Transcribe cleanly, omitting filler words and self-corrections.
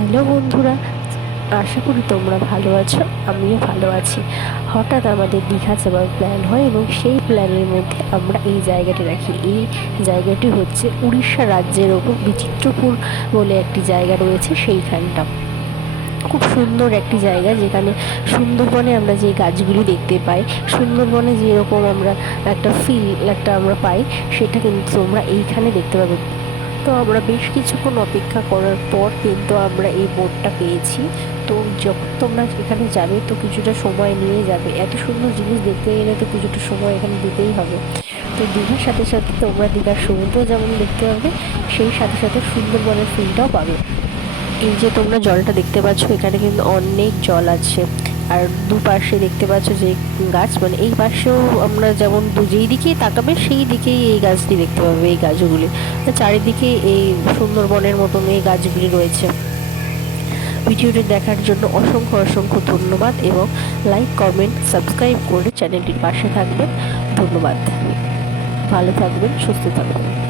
Hello বন্ধুরা, আশা করি তোমরা ভালো আছো। আমিও ভালো আছি। হঠাৎ আমাদের দীঘা যাওয়ার প্ল্যান হয় এবং সেই প্ল্যানের মধ্যে আমরা এই জায়গাটি রাখি। এই জায়গাটি হচ্ছে উড়িষ্যা রাজ্যের ওপর বিচিত্রপুর বলে একটি জায়গা রয়েছে। সেইখানটা খুব সুন্দর একটি জায়গা, যেখানে সুন্দরবনে আমরা যে গাছগুলি দেখতে পাই, সুন্দরবনে যেরকম আমরা একটা আমরা পাই, সেটা কিন্তু তোমরা এইখানে দেখতে পাবে। তো আমরা বেশ কিছুক্ষণ অপেক্ষা করার পর কিন্তু আমরা এই বোটটা পেয়েছি। তো যখন তোমরা এখানে যাবে তো কিছুটা সময় নিয়ে যাবে। এত সুন্দর জিনিস দেখতে গেলে তো কিছুটা সময় এখানে দিতেই হবে। তো দীঘার সাথে সাথে তোমরা দীঘার সমুদ্র যেমন দেখতে পাবে, সেই সাথে সাথে সুন্দরবনের ফিলটাও পাবে। এই যে তোমরা জলটা দেখতে পাচ্ছ, এখানে কিন্তু অনেক জল আছে। আর দুপাশে দেখতে পাচ্ছ যে গাছ, মানে এই পাশেও আমরা যেমন যেই দিকেই তাকাবে সেই দিকেই এই গাছটি দেখতে পাবে। এই গাছগুলি চারিদিকে এই সুন্দরবনের মতন এই গাছগুলি রয়েছে। ভিডিওটি দেখার জন্য অসংখ্য অসংখ্য ধন্যবাদ এবং লাইক, কমেন্ট, সাবস্ক্রাইব করে চ্যানেলটির পাশে থাকবেন। ধন্যবাদ। ভালো থাকবেন, সুস্থ থাকবেন।